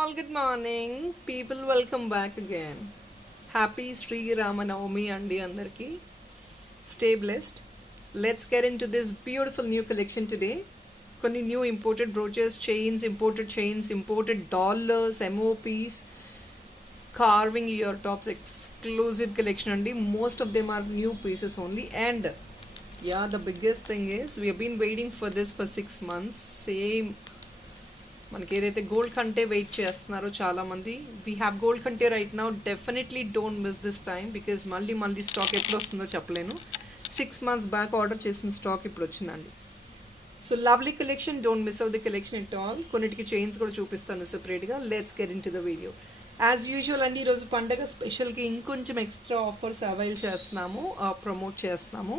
all, good morning. People, welcome back again. Happy Sri Ramanavami Andi Andarki. Stay blessed. Let's get into this beautiful new collection today. కొన్ని new imported brooches, chains, imported dollars, MOPs, carving ear tops, exclusive collection andi. Most of them are new pieces only. And yeah, the biggest thing is we have been waiting for this for 6 months. Same మనకి ఏదైతే గోల్డ్ కంటే వెయిట్ చేస్తున్నారో చాలామంది, we have gold కంటే right now. Definitely don't miss this time because మళ్ళీ స్టాక్ ఎప్పుడు వస్తుందో చెప్పలేను. 6 months బ్యాక్ ఆర్డర్ చేసిన స్టాక్ ఇప్పుడు వచ్చిందండి. So lovely collection, don't miss out the collection at all. కొన్నిటికి చైన్స్ కూడా చూపిస్తాను సెపరేట్గా. Let's get in to the video. As usual అండి, ఈరోజు పండగ స్పెషల్కి ఇంకొంచెం ఎక్స్ట్రా ఆఫర్స్ అవైల్ చేస్తున్నాము, ప్రమోట్ చేస్తున్నాము.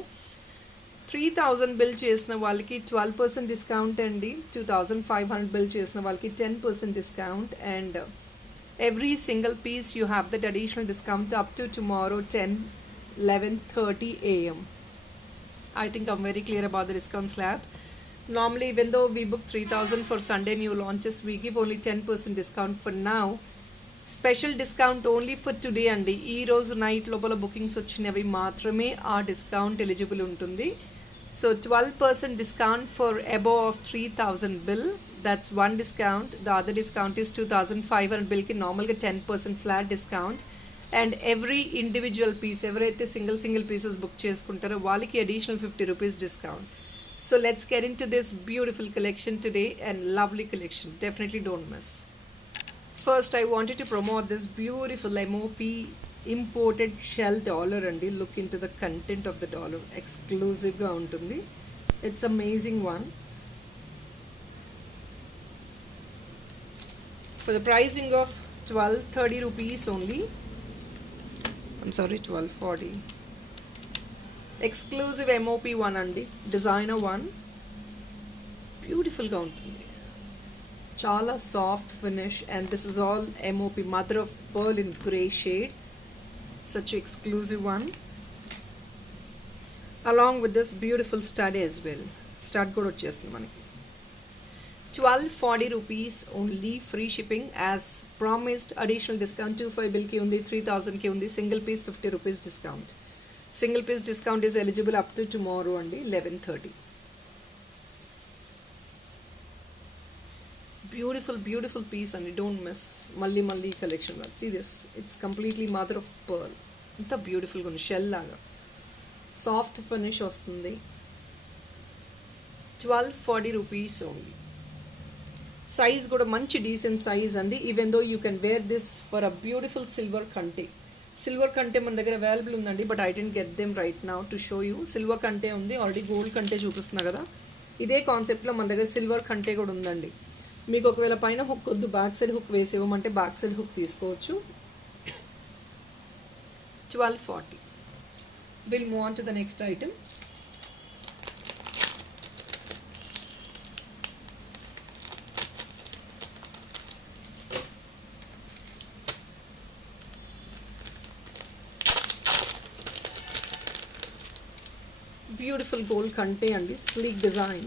3000 బిల్ చేసిన వాళ్ళకి 12% డిస్కౌంట్ అండి. 2500 బిల్ చేసిన వాళ్ళకి 10% discount. And every single piece you have that additional discount up to tomorrow 10-11:30 AM. I think I'm very clear about the discount slab. Normally, even though we book 3000 for Sunday new launches, we give only 10% discount for now. Special discount only for today అండి. ఈ రోజు నైట్ లోపల బుకింగ్స్ వచ్చినవి మాత్రమే ఆ discount eligible ఉంటుంది. సో 12% discount for above 3000 bill. That's one discount. The other discount is 2500 bill ki normalga 10% flat discount. And every individual piece, ఎవరైతే single pieces book చేసుకుంటారో వాళ్ళకి additional 50 rupees discount. So let's get into this beautiful collection today and lovely collection. Definitely don't miss. First, I wanted to promote this beautiful MOP imported shell dollar andi. Look into the content of the dollar. Exclusive ga untundi. It's amazing one. For the pricing of 1230 rupees only. I'm sorry, 1240. Exclusive MOP one andi. Designer one. Beautiful ga untundi. Chala soft finish, and this is all MOP, mother of pearl in grey shade. Such an exclusive one. Along with this beautiful stud as well. Stud kuda vachestunadi manaki. 1240 rupees only, free shipping as promised. Additional discount 25 bill ki undi, 3000 ki undi. Single piece 50 rupees discount. Single piece discount is eligible up to tomorrow only 11:30. Beautiful piece and don't miss. Malli collection. See this, it's completely mother of pearl. Anta beautiful gun shell laga soft finish vastundi. 1240 rupees only. Size kuda manchi decent size andi. Even though you can wear this for a beautiful silver kante మన దగ్గర అవైలబుల్ ఉందండి, but I didn't get them right now to show you. Silver కంటే ఉంది, already gold కంటే చూపిస్తున్నా కదా. ఇదే కాన్సెప్ట్లో మన దగ్గర సిల్వర్ కంటే కూడా ఉందండి. మీకు ఒకవేళ పైన హుక్ వద్దు, బ్యాక్ సైడ్ హుక్ వేసి ఇవ్వమంటే బ్యాక్ సైడ్ హుక్ తీసుకోవచ్చు. 1240. We'll move on to the next item. Beautiful gold kante and sleek design.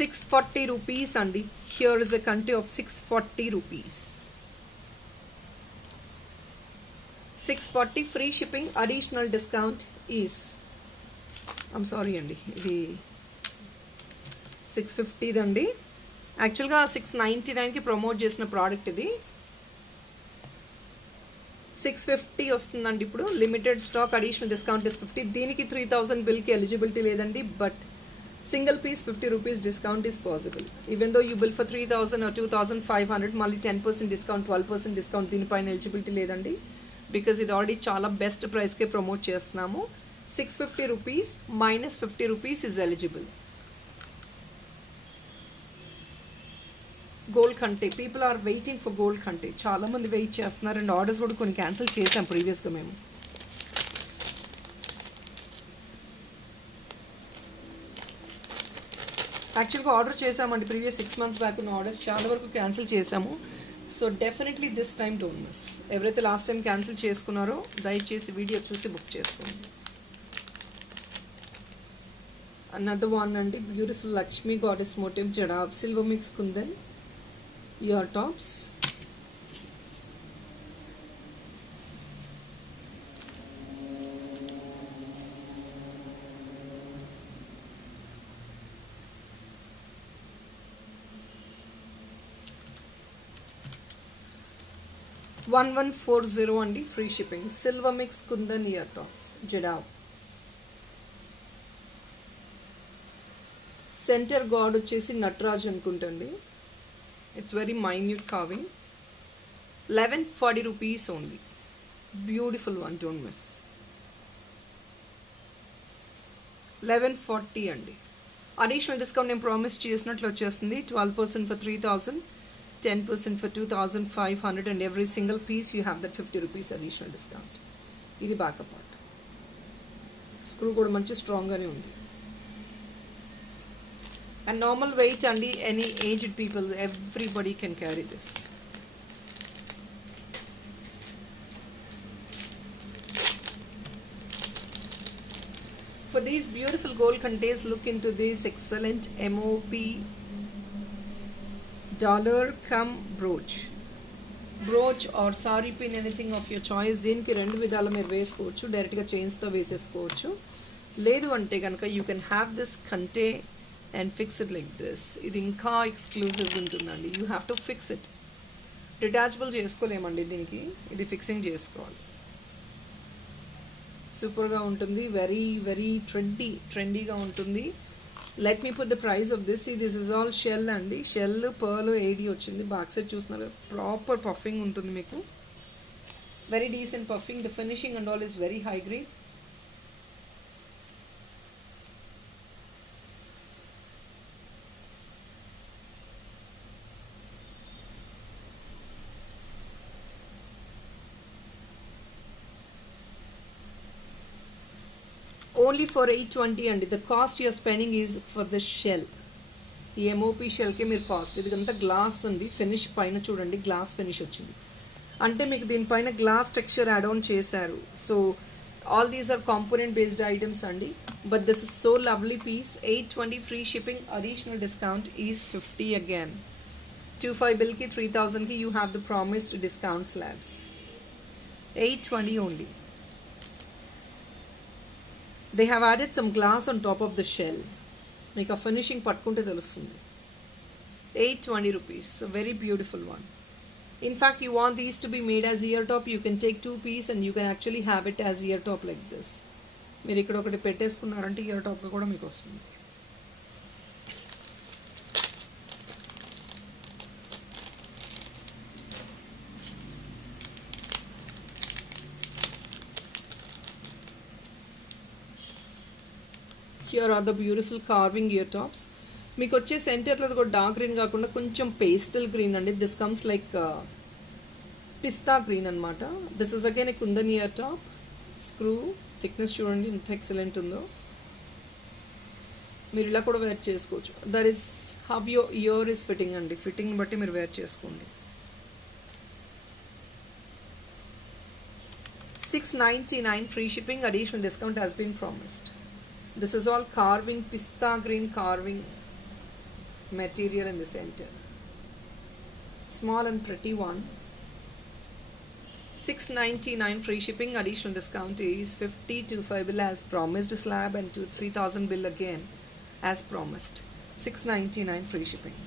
₹640 rupees andi. Here is a country of 640 rupees. 640 free shipping. Additional discount is, I'm sorry andi, ఇది 650 దండి. యాక్చువల్గా 699కి ప్రమోట్ చేసిన ప్రోడక్ట్ ఇది. 650 వస్తుందండి ఇప్పుడు. Limited stock, additional discount is 50. దీనికి 3000 బిల్కి eligibility లేదండి, but single piece 50 rupees discount is possible. Even though you bill for 3000 or 2500, మళ్ళీ 10% discount, 12% discount దీనిపైన ఎలిజిబిలిటీ లేదండి, బికాజ్ ఇది ఆల్రెడీ చాలా బెస్ట్ ప్రైస్కే ప్రమోట్ చేస్తున్నాము. 650 rupees minus 50 rupees is eligible. Gold కంటే, people are waiting for gold కంటే. చాలామంది వెయిట్ చేస్తున్నారు, అండ్ ఆర్డర్స్ కూడా కొన్ని క్యాన్సిల్ చేసాం ప్రీవియస్గా మేము. యాక్చువల్గా ఆర్డర్ చేసామండి ప్రీవియస్ 6 months బ్యాక్ ఉన్న ఆర్డర్స్ చాలా వరకు క్యాన్సిల్ చేసాము. So definitely this time don't miss. ఎవరైతే లాస్ట్ టైం క్యాన్సిల్ చేసుకున్నారో దయచేసి వీడియో చూసి బుక్ చేసుకోండి. Another one and beautiful Lakshmi goddess motif jada silver mix kundan ear tops. $1140 అండి free shipping. Silver mix kundan ear tops jadau. Centre god వచ్చేసి నటరాజ్ అనుకుంటండి. It's very minute carving. 1140 rupees only. Beautiful one, don't miss. 1140 అండి. Additional discount నేను ప్రామిస్ చేసినట్లు వచ్చేస్తుంది. 12% for 3000, 10% for 2500, and every single piece you have that 50 rupees additional discount. ఇది backup part. Screw కూడా మంచి స్ట్రాంగ్గానే ఉంది. అండ్ నార్మల్ వెయిట్ అండి, any aged people, everybody can carry this. For these beautiful gold containers, look into this excellent MOP dollar come brooch or sari pin, anything of your choice. దీనికి రెండు విధాలు మీరు వేసుకోవచ్చు. డైరెక్ట్గా చైన్స్తో వేసేసుకోవచ్చు. లేదు అంటే కనుక యూ కెన్ హ్యావ్ దిస్ కంటే and fix it like this. ఇది ఇంకా ఎక్స్క్లూజివ్ ఉంటుందండి. You have to fix it. Detachable చేసుకోలేమండి దీనికి, ఇది ఫిక్సింగ్ చేసుకోవాలి. సూపర్గా ఉంటుంది. వెరీ వెరీ ట్రెండీగా ఉంటుంది. Let me put the price of this. This is all shell అండి. షెల్ పర్ల్ ఏడి వచ్చింది. బ్యాక్ సైడ్ చూస్తున్నారు, ప్రాపర్ పఫింగ్ ఉంటుంది మీకు. Very decent puffing. The finishing and all is very high grade. Only for 820 అండి. The cost you're spending is for the shell. ఈ MOP షెల్కే మీరు cost. ఇదంతా గ్లాస్ అండి. ఫినిష్ పైన చూడండి, గ్లాస్ ఫినిష్ వచ్చింది. అంటే మీకు దీనిపైన గ్లాస్ టెక్స్చర్ యాడ్ ఆన్ చేశారు. So all these are component based items అండి. But this is so lovely piece. 820 free shipping. Additional discount is 50 again. 25 బిల్కి 3000కి you have the promised discount slabs. 820 only. They have added some glass on top of the shell. Make a finishing పట్టుకుంటే తెలుస్తుంది. 820 rupees. A very beautiful one. In fact, you want these to be made as ear top, you can take 2 pieces and you can actually have it as ear top like this. మీరు ఇక్కడ ఒకటి పెట్టేసుకున్నారంటే ఇయర్ టాప్గా కూడా మీకు వస్తుంది. Here are the beautiful carving ear tops. మీకు వచ్చే సెంటర్లో కూడా డార్క్ గ్రీన్ కాకుండా కొంచెం పేస్టల్ గ్రీన్ అండి. This comes like pista green అనమాట. This is again a kundan ear top. Screw thickness చూడండి ఎంత ఎక్సలెంట్ ఉందో. మీరు ఇలా కూడా వేర్ చేసుకోవచ్చు. There is how your ear is fitting అండి. ఫిట్టింగ్ బట్టి మీరు వేర్ చేసుకోండి. 699 free shipping. Additional discount has been promised. This is all carving, pista green carving material in the center. Small and pretty one. 699 free shipping. Additional discount is 50. 25 bill as promised slab and 3000 bill again as promised. 699 free shipping.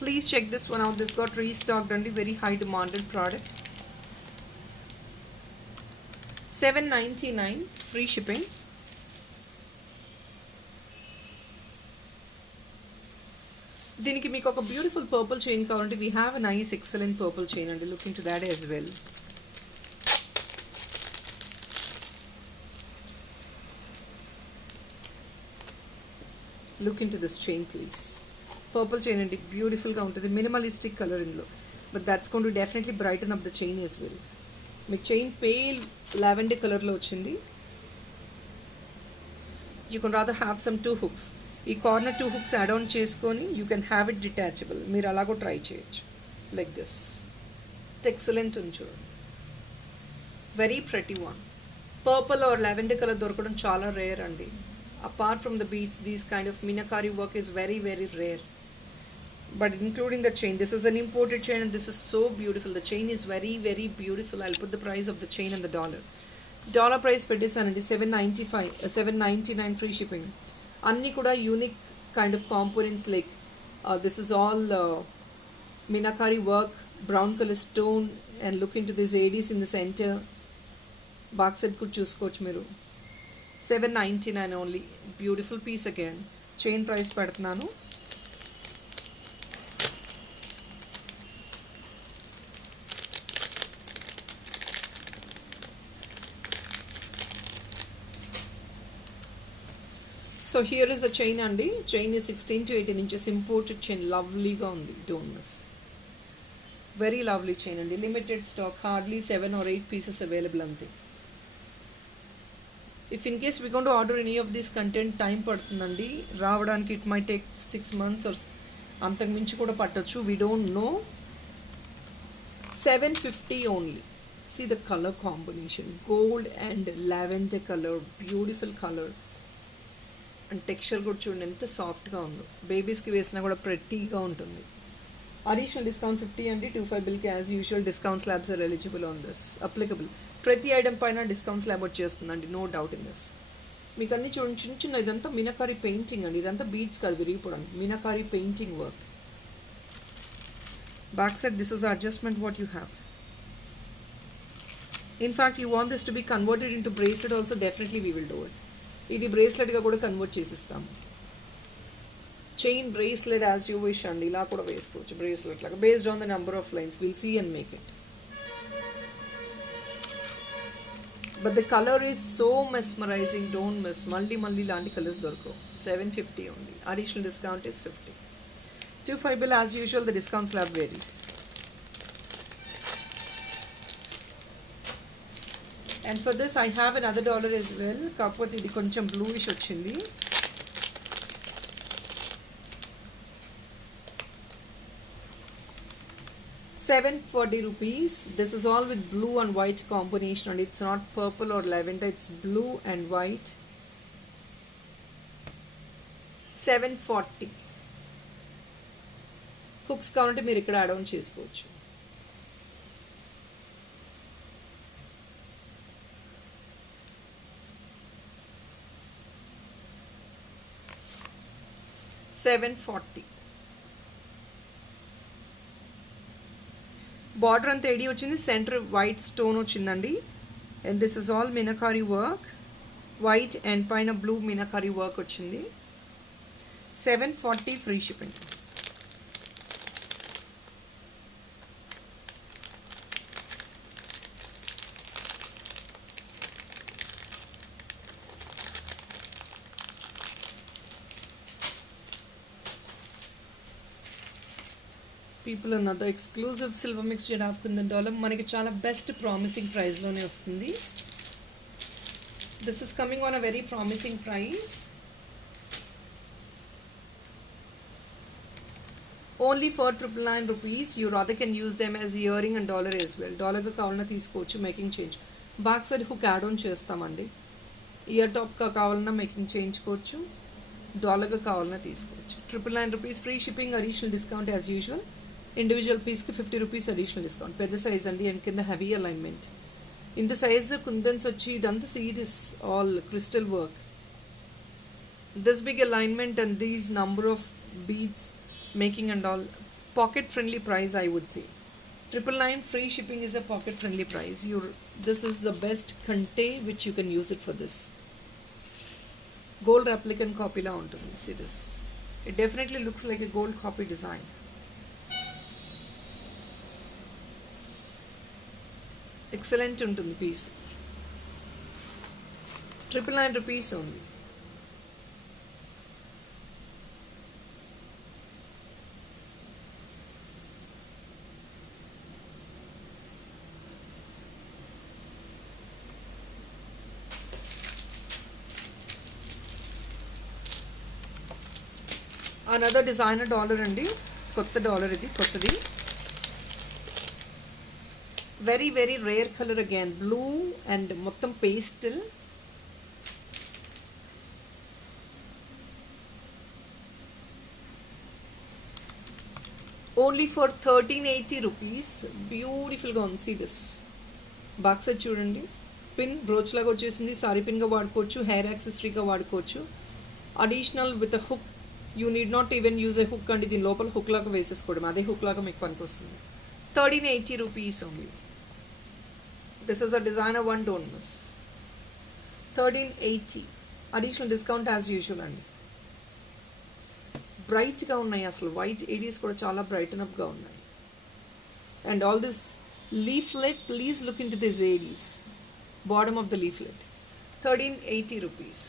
Please check this one out. This got restocked and a very high demanded product. 799 free shipping. దీనికి మీకు ఒక beautiful purple chain కావాలంటే we have a nice excellent purple chain and look into that as well. Look into this chain please. Purple chain అండి. బ్యూటిఫుల్గా ఉంటుంది. Minimalistic colour ఇందులో. But that's gonna definitely brighten up the chain as well. మీకు chain pale lavender కలర్లో వచ్చింది. You can rather have some 2 hooks. ఈ corner 2 hooks add on చేసుకొని you can హ్యావ్ ఇట్ డిటాచబుల్. మీరు అలాగో ట్రై చేయొచ్చు లైక్ దిస్. ఎక్సలెంట్ ఉంది చూడండి, very pretty one. Purple or lavender colour దొరకడం చాలా రేర్ అండి. Apart from the beads these kind of meenakari work is very very rare. But including the chain, this is an imported chain and this is so beautiful. The chain is very very beautiful. I'll put the price of the chain and the dollar price పెట్టేసానండి. 795 799 free shipping. అన్నీ కూడా unique kind of components like this is all meenakari work, brown colour stone and look into this ADs in the centre. Back set కూడా చూసుకోవచ్చు మీరు. 799 only. Beautiful piece again. Chain price పెడుతున్నాను. So here is a chain అండి. Chain is 16 to 18 inches imported chain. లవ్లీగా ఉంది, don't miss. Very lovely chain అండి. Limited stock, hardly 7 or 8 pieces available అంతే. If in case we going to order any of this content time పడుతుందండి రావడానికి. It may take 6 months or అంతకు మించి కూడా పట్టొచ్చు. We don't know. 750 only. See the colour combination, gold and lavender colour, beautiful colour. And texture కూడా చూడండి ఎంత సాఫ్ట్గా ఉందో. బేబీస్కి వేసినా కూడా ప్రెట్టీగా ఉంటుంది. అడిషనల్ డిస్కౌంట్ 50 అండి. 25 బిల్కి as usual discount slabs are eligible on this, applicable. ప్రతి ఐటమ్ పైన డిస్కౌంట్ స్లాబ్ వచ్చేస్తుందండి, నో డౌట్ ఇన్ దిస్. మీకు అన్ని చూడండి చిన్న చిన్న, ఇదంతా మీనాకారి పెయింటింగ్ అండి. ఇదంతా బీట్స్ కాదు విరిగిపోవడానికి, meenakari painting work. Back side this is adjustment what you have. In fact you want this to be converted into bracelet also, definitely we will do it. ఇది బ్రేస్లెట్గా కూడా కన్వర్ట్ చేసిస్తాము. Chain bracelet as you wish అండి. ఇలా కూడా వేసుకోవచ్చు bracelet లాగా, based on the number of lines. Will see and make it. But the colour is so mesmerising, don't miss. మళ్ళీ మళ్ళీ ఇలాంటి కలర్స్ దొరకవు. 750 only. Additional discount is 50. 25 bill as usual. The discount slab varies. And for this I have another dollar as well. కాకపోతే ఇది కొంచెం బ్లూయిష్ వచ్చింది. ₹740. This is all with blue and white combination and it's not purple or lavender, it's blue and white. 740. హుక్స్ కావాలంటే మీరు ఇక్కడ add on చేసుకోవచ్చు. $740. బార్డర్ అంతా AD వచ్చింది, సెంటర్ వైట్ స్టోన్ వచ్చిందండి. And this is all meenakari work, white and పైన blue meenakari work వచ్చింది. 740 free shipping. People అన్నది ఎక్స్క్లూజివ్ సిల్వర్ మిక్స్ జరాఫ్ $100 మనకి చాలా బెస్ట్ ప్రామిసింగ్ ప్రైస్లోనే వస్తుంది. This is coming on a very promising price. Only for ₹999. You rather can use them as earring and dollar as well. డాలర్గా కావాలన్నా తీసుకోవచ్చు, making change. Back side hook add on చేస్తామండి. ఇయర్ టాప్గా కావాలన్నా మేకింగ్ చేయించుకోవచ్చు, డాలర్గా కావాలన్నా తీసుకోవచ్చు. ₹999 free shipping, additional discount as usual. Individual పీస్కి ₹50 అడిషనల్ డిస్కౌంట్. పెద్ద సైజ్ అండి అండ్ కింద హెవీ అలైన్మెంట్. ఇంత సైజ్ కుందన్స్ వచ్చి ఇదంతా series all crystal work. This big alignment and these number of beads making and all. Pocket friendly price I would say. 999 free shipping is a pocket friendly price. This is the best kante which you can use it for this. Gold replicant copy la untundi. See this. It definitely looks like a gold copy design. Excellent untundi piece. ₹999 only. Another designer dollar అండి, కొత్త డాలర్ ఇది, కొత్తది. Very very rare colour again, blue and మొత్తం pastel. Only for 1380 రూపీస్. బ్యూటిఫుల్గా ఉంది. See this box అది చూడండి. Pin brooch లాగా వచ్చేసింది. సారీ పిన్గా వాడుకోవచ్చు, హెయిర్ యాక్సెసరీగా వాడుకోవచ్చు. Additional with a hook. You need not even use a hook అండి, దీని లోపల హుక్ లాగా వేసేసుకోవడం, అదే హుక్ లాగా మీకు పనికి వస్తుంది. 1380 rupees only. This is a designer one, don't miss. 1380 additional discount as usual అండి. బ్రైట్గా ఉన్నాయి అసలు, వైట్ ఏడీస్ కూడా చాలా బ్రైటన్ అప్గా ఉన్నాయి. And all this leaflet, please look into these ADs, bottom of the leaflet. 1380 rupees.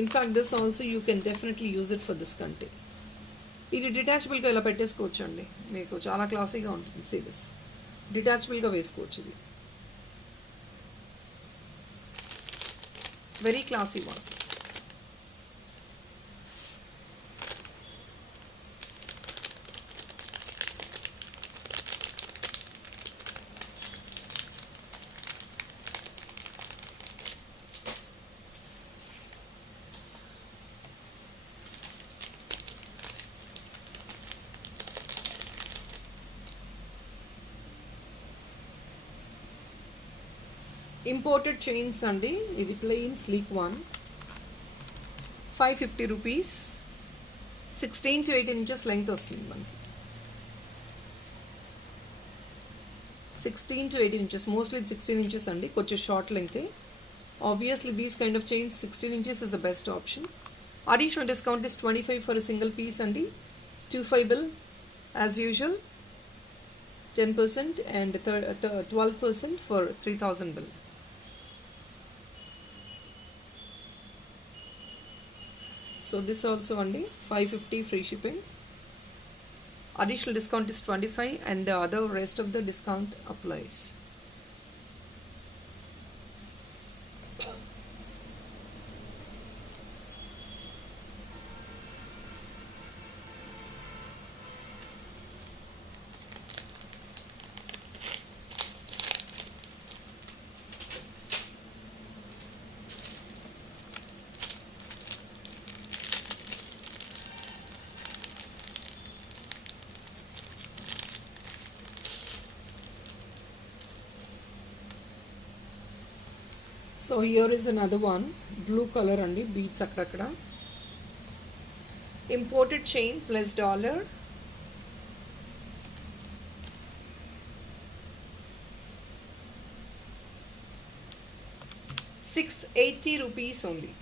In fact, this also you can definitely use it for this content. ఇది డిటాచబుల్గా ఇలా పెట్టేసుకోవచ్చు అండి, మీకు చాలా క్లాసీగా ఉంటుంది. సీ దిస్ డిటాచబుల్గా వేసుకోవచ్చు, ఇది very classy one. Imported chains అండి, ఇది plain sleek one, 550 rupees. 16 to 18 inches length వస్తుంది మనకి. 16 to 18 ఇంచెస్, మోస్ట్లీ 16 ఇంచెస్ అండి, కొంచెం short length. Obviously these kind of chains 16 inches is the best option. Additional discount is 25 for a single piece అండి. 25 bill as usual, 10% and 12% for 3000 bill. So this also only 550 free shipping. Additional discount is 25 and the other rest of the discount applies. So here is another one, blue color andi, beads akkada. Imported chain plus dollar. ₹680 only.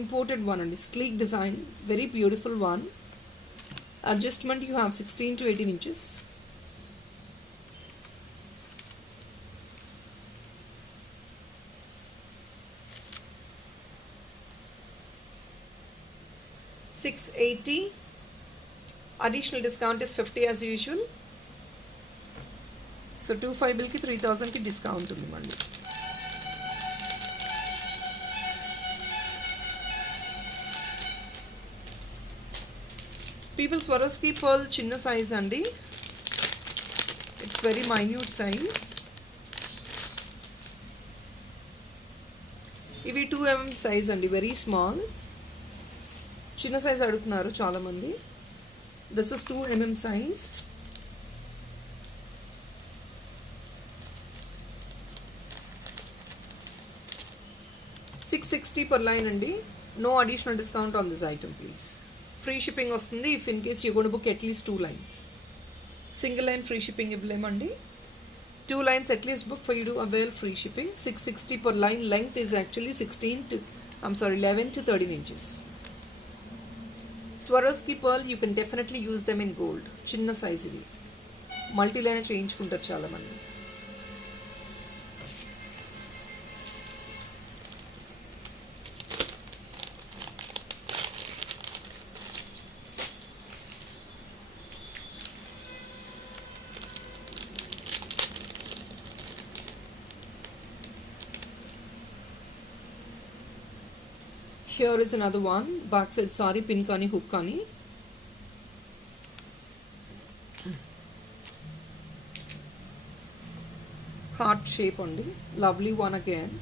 Imported one andi, sleek design, very beautiful one. Adjustment you have 16 to 18 inches. $680. Additional discount is 50 as usual. So 25 bill ki 3000 ki discount undi mandi. People Swarovski pearl chinna size andi. It's very minute size. ఇవి 2 mm size అండి, very small. చిన్న size అడుగుతున్నారు చాలామంది. This is 2 mm size. $660 per line అండి. No additional discount on this item please. Free shipping వస్తుంది if in case you gonna book at least 2 lines. Single line free shipping ఇవ్వలేమండి. 2 lines at least book for you to avail free shipping. $660 per line. Length is actually 11 to 13 inches. Swarovski pearl, you can definitely use them in gold. Chinna size ఇది, multi line చేయించుకుంటారు చాలా మంది. Here is another one, back side saree pin కానీ హుక్ కానీ. Heart shape అండి, lovely one again.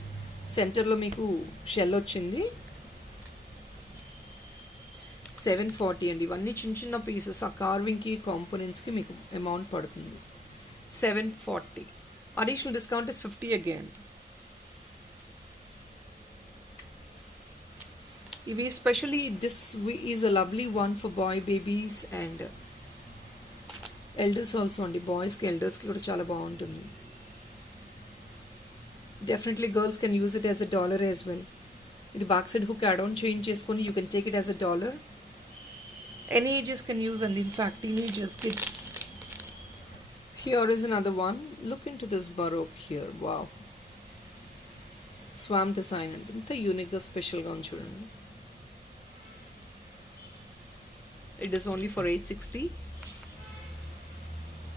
సెంటర్లో మీకు షెల్ వచ్చింది. 740 అండి. ఇవన్నీ చిన్న చిన్న పీసెస్, ఆ కార్వింగ్కి కాంపోనెంట్స్కి మీకు అమౌంట్ పడుతుంది. 740. Additional discount is 50 again. ఇవి specially this is a lovely one for boy babies and elders also అండి. బాయ్స్కి ఎల్డర్స్కి కూడా చాలా బాగుంటుంది. Definitely girls can use it as a dollar as well. ఇది back side hook add on change చేసుకొని you can take it as a dollar. Any ages can use, and in fact teenagers, kids. Here is another one. Look into this baroque here. Wow. Swarm design and inta unique ga special ga unchudandi. It is only for 860.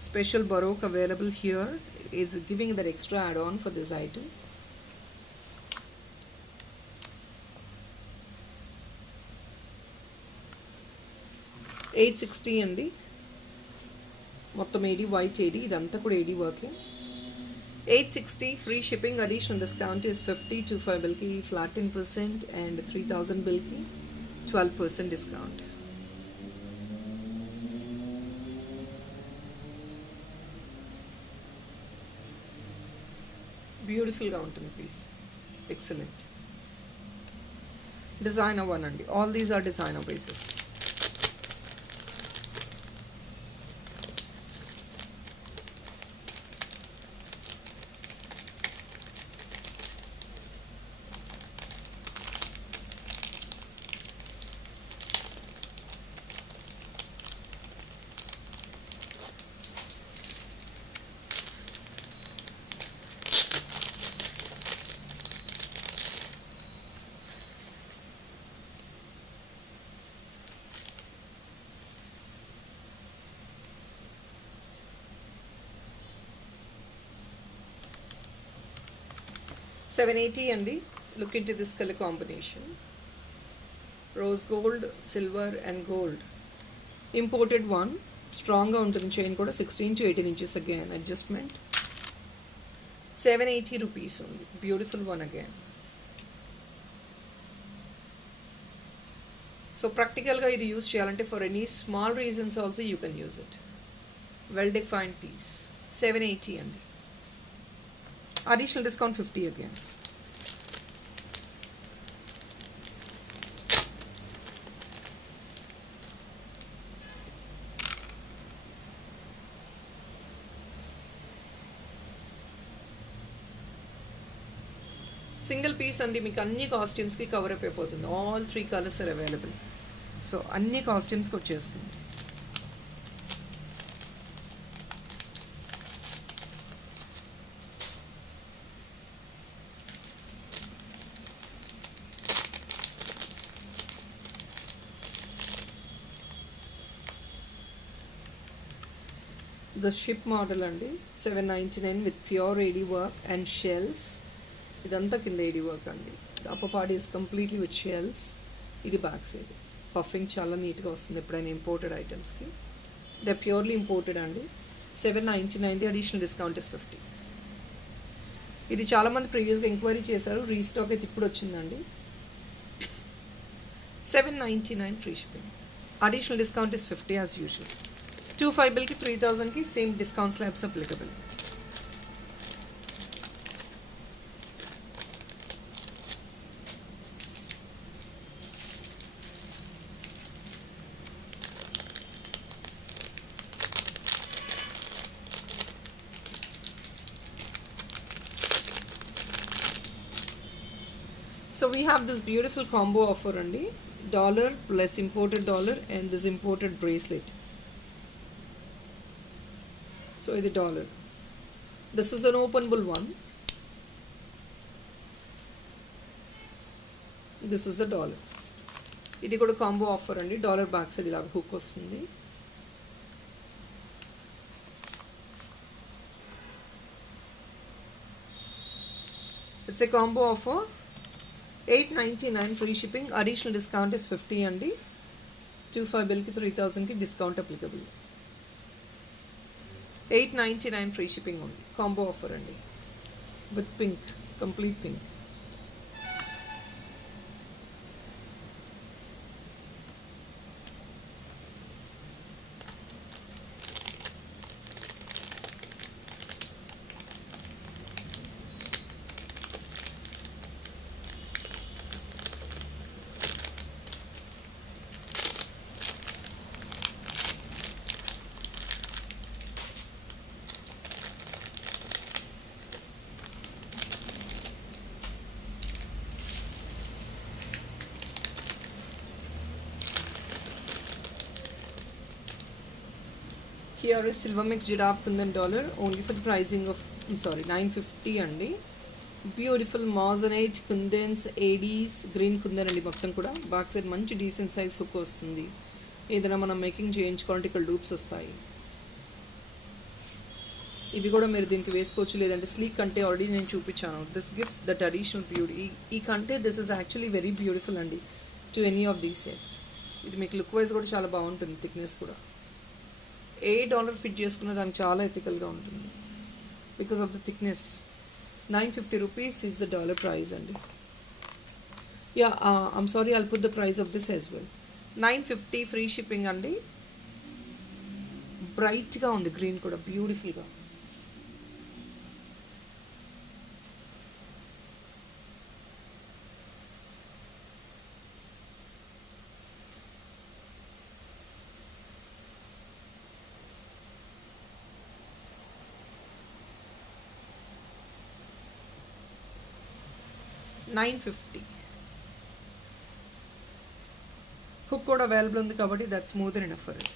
Special baroque available here. Is giving that extra add-on for this item. $860 అండి. మొత్తం ఏడీ వైట్ ఏడీ, ఇదంతా కూడా AD వర్కే. 860 free shipping. Additional discount is 50 25 బిల్కి flat 10% and 3000 బిల్కి 12% discount. బ్యూటిఫుల్గా ఉంటుంది piece, excellent. Designer one అండి. All these are designer pieces. $780 అండి. Look into this colour combination. Rose gold, silver and gold. Imported one. స్ట్రాంగ్గా ఉంటుంది chain కూడా. 16 to 18 inches again adjustment. 780 rupees ఉంది. Beautiful one again. So ప్రాక్టికల్గా ఇది use చేయాలంటే for any small reasons also you can use it. Well defined piece. 780 అండి. Additional discount 50 again. Single piece అండి. మీకు అన్ని కాస్ట్యూమ్స్కి కవర్ అప్ అయిపోతుంది. All 3 colours are available. So అన్ని కాస్ట్యూమ్స్కి వచ్చేస్తుంది. ద షిప్ మోడల్ అండి. 799 with pure AD work and shells. ఇదంతా కింద ఏడీ వర్క్ అండి. Upper part is completely with shells. ఇది బ్యాక్ సైడ్. పఫింగ్ చాలా నీట్గా వస్తుంది ఎప్పుడైనా ఇంపోర్టెడ్ ఐటమ్స్కి. దే ప్యూర్లీ ఇంపోర్టెడ్ అండి. 799. Additional discount is 50. ఇది చాలామంది ప్రీవియస్గా ఎంక్వైరీ చేశారు. రీస్టాక్ అయితే ఇప్పుడు వచ్చిందండి. 799 free shipping. Additional discount is 50 as usual. 25 బిల్కి 3000కి same discount slabs applicable. So we have this beautiful combo offer అండి. $, plus imported dollar and this imported bracelet. So ఇది $. This is an openable one. This is the $. ఇది కూడా combo offer అండి. $, Back side ఇలా హుక్ వస్తుంది. It's a combo offer. 899 free shipping, additional discount is 50 అండి. 25 బిల్కి 3000కి డిస్కౌంట్ అప్లికబుల్. 899 ఫ్రీ షిప్పింగ్ ఉంది, కాంబో ఆఫర్ అండి with pink, complete pink. Here is Silver Mix Giraffe Kundan dollar, only for the pricing of, I'm sorry, 950 అండి. బ్యూటిఫుల్ మాజనైట్ కుందన్స్, Aedes, green kundan అండి మొత్తం కూడా. బ్యాక్ సైడ్ మంచి డీసెంట్ సైజ్ హుక్ వస్తుంది. ఏదైనా మనం మేకింగ్ చేయించుకోవాలంటే ఇక్కడ లూప్స్ వస్తాయి. ఇవి కూడా మీరు దీనికి వేసుకోవచ్చు, లేదంటే స్లీక్ కంటే ఆల్రెడీ నేను చూపించాను. This gives that additional beauty. ఈ కంటే this is actually very beautiful అండి to any of these sets. ఇది మీకు లుక్ వైజ్ కూడా చాలా బాగుంటుంది, థిక్నెస్ కూడా. $8 ఫిట్ చేసుకున్న దానికి చాలా ఎథికల్గా ఉంటుంది because of the thickness. 950 rupees is the dollar price అండి. Yeah, I'm sorry, I'll put the price of this as well. 950 free shipping అండి. బ్రైట్గా ఉంది గ్రీన్ కూడా, బ్యూటిఫుల్గా. $950. హుక్ కూడా అవైలబుల్ ఉంది కాబట్టి that's more than enough for us.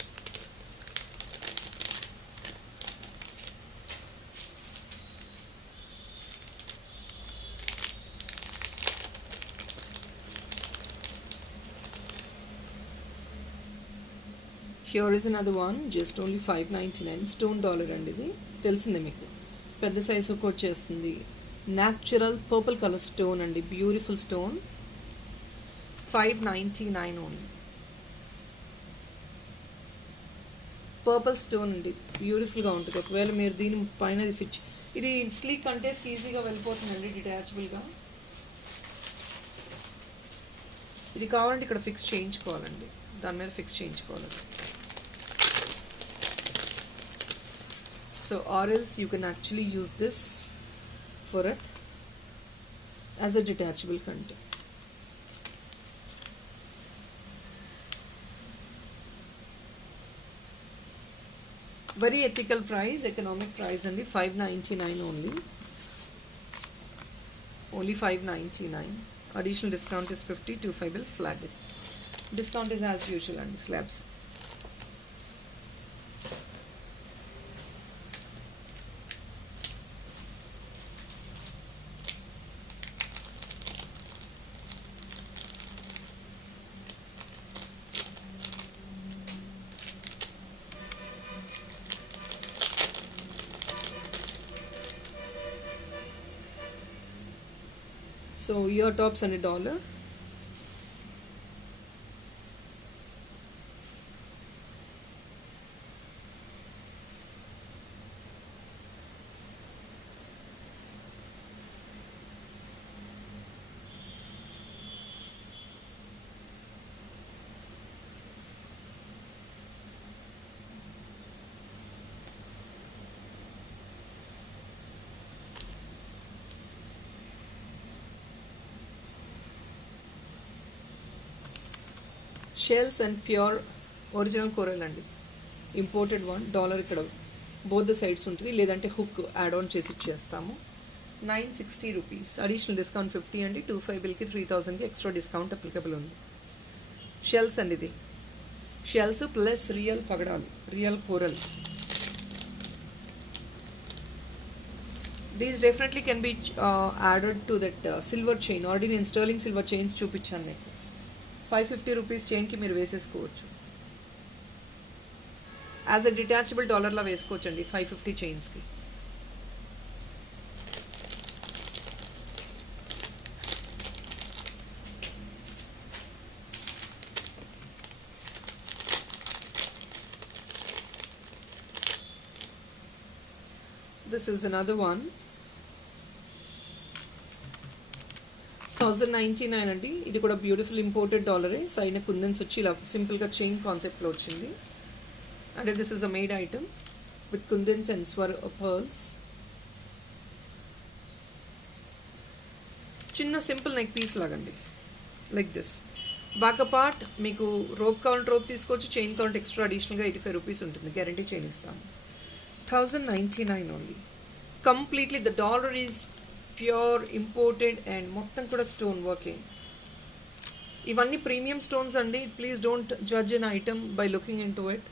Here is another one, just only $5.99. Stone dollar అండి, ఇది తెలిసిందే మీకు. పెద్ద సైజ్ హుక్ వచ్చేస్తుంది. న్యాచురల్ పర్పుల్ కలర్ స్టోన్ అండి, beautiful stone. $5.99 only. Purple stone అండి, బ్యూటిఫుల్గా ఉంటుంది. ఒకవేళ మీరు దీని పైన ఇది స్లీక్ అంటే ఈజీగా వెళ్ళిపోతుందండి డిటాచబుల్గా. ఇది కావాలంటే ఇక్కడ ఫిక్స్ చేయించుకోవాలండి, దాని మీద ఫిక్స్ చేయించుకోవాలి. So or else you can actually use this for it as a detachable content. Very ethical price, economic price only. $5.99 only. Only $5.99. Additional discount is 50. 25 bill flat discount is as usual and slabs. So ear tops and $1. Shells and pure original coral అండి, ఇంపోర్టెడ్ $1. ఇక్కడ both the sides ఉంటుంది, లేదంటే hook add on చేసి ఇచ్చేస్తాము. 960 rupees. Additional discount 50 అండి. 25 బిల్కి 3000కి extra discount applicable ఉంది. షెల్స్ అండి, ఇది షెల్స్ ప్లస్ రియల్ పగడాలు, real coral. These definitely can be added to that silver chain. Already నేను స్టర్లింగ్ సిల్వర్ చైన్స్ చూపించాను మీకు. 550 రూపీస్ చైన్కి మీరు వేసేసుకోవచ్చు. యాజ్ అ డిటాచబుల్ డాలర్లా వేసుకోవచ్చు అండి 550 చైన్స్కి. This is another one. 1099 అండి. ఇది కూడా బ్యూటిఫుల్ ఇంపోర్టెడ్ డాలరే. సైడ్ కుందన్స్ వచ్చి ఇలా సింపుల్గా చైన్ కాన్సెప్ట్లో వచ్చింది. అంటే this is a made item with kundans and pearls. చిన్న సింపుల్ నెక్ పీస్ లాగండి, లైక్ దిస్. బ్యాక్ పార్ట్ మీకు రోప్ కావాలంటే రోప్ తీసుకోవచ్చు, చైన్ కావాలంటే ఎక్స్ట్రా అడిషనల్గా 85 రూపీస్ ఉంటుంది. గ్యారంటీ చైన్ ఇస్తాము. 1099 only. Completely the dollar is pure imported and మొత్తం కూడా స్టోన్ వర్కింగ్. ఇవన్నీ ప్రీమియం స్టోన్స్ అండి. Please don't judge an item by looking in to it.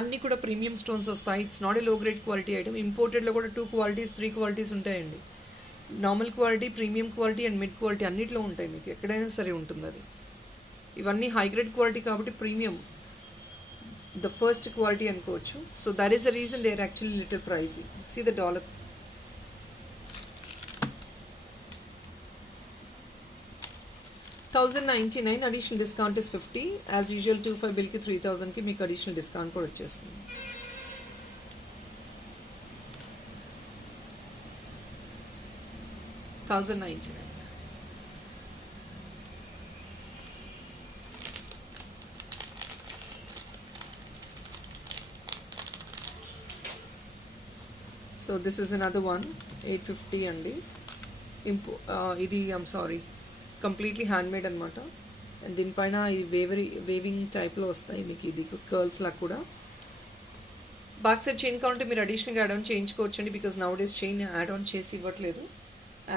అన్నీ కూడా ప్రీమియం స్టోన్స్ వస్తాయి. It's not a low grade quality item. ఇంపోర్టెడ్లో కూడా 2 qualities 3 qualities ఉంటాయండి. Normal quality, premium quality and mid quality అన్నిట్లో ఉంటాయి. మీకు ఎక్కడైనా సరే ఉంటుంది అది. ఇవన్నీ హై గ్రేడ్ క్వాలిటీ కాబట్టి ప్రీమియం ద ఫస్ట్ క్వాలిటీ అనుకోవచ్చు. So that is the reason they are actually little pricey. See the dollar. $1,099 additional discount is 50. As usual 25 బిల్కి 3000కి మీకు అడిషనల్ డిస్కౌంట్ కూడా వచ్చేస్తుంది. $1,099. So this is another one. 850 అండి. ఇది I'm sorry completely handmade అనమాట. అండ్ దీనిపైన ఈ వేవింగ్ టైప్లో వస్తాయి మీకు. ఇది కర్ల్స్ లా కూడా. బ్యాక్ సైడ్ చైన్ కావాలంటే మీరు అడిషనల్గా యాడ్ ఆన్ చేయించుకోవచ్చండి. Because now days chain add on చేసి ఇవ్వట్లేదు.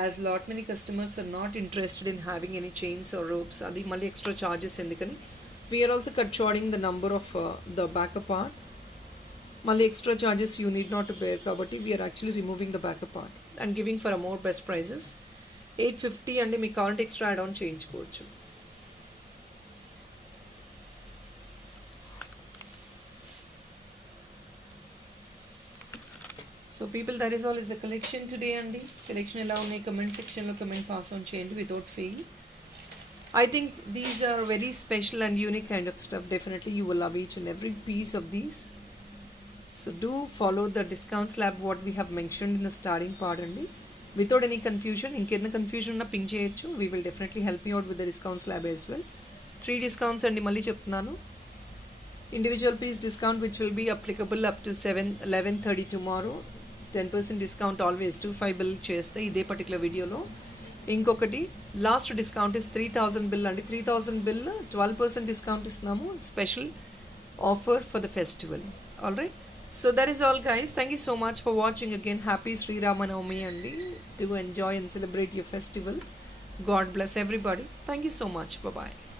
As lot many customers are not interested in having any chains or ropes. అది మళ్ళీ ఎక్స్ట్రా ఛార్జెస్ ఎందుకని. We are also cut shorting the number of the backup part. మళ్ళీ extra charges you need not to bear కాబట్టి we are actually removing the backup part and giving for a more best prices. 850 అండి. మీకు కావాలంటే extra add on చేయించుకోవచ్చు. So people, that is all is the collection today అండి. కలెక్షన్ ఎలా ఉన్నాయి కమెంట్ సెక్షన్లో comment pass on చేయండి without fail. I think these are very special and unique kind of stuff. Definitely you will love each and every piece of these. So do follow the discount slab what we have mentioned in the starting part only. Without any confusion, inkenna confusion unna ping cheyochu. We will definitely help you out with the discount slab as well. 3 discounts andi malli cheptunanu. Individual piece discount which will be applicable up to 11:30 tomorrow. 10% discount always 25 bill cheste ide particular video lo. ఇంకొకటి last discount is 3000 bill అండి. 3000 bill 12% discount ఇస్తున్నాము. Special offer for the festival. All right. So that is all guys. Thank you so much for watching again. Happy Sri Rama Navami అండి. To enjoy and celebrate your festival. God bless everybody. Thank you so much. Bye.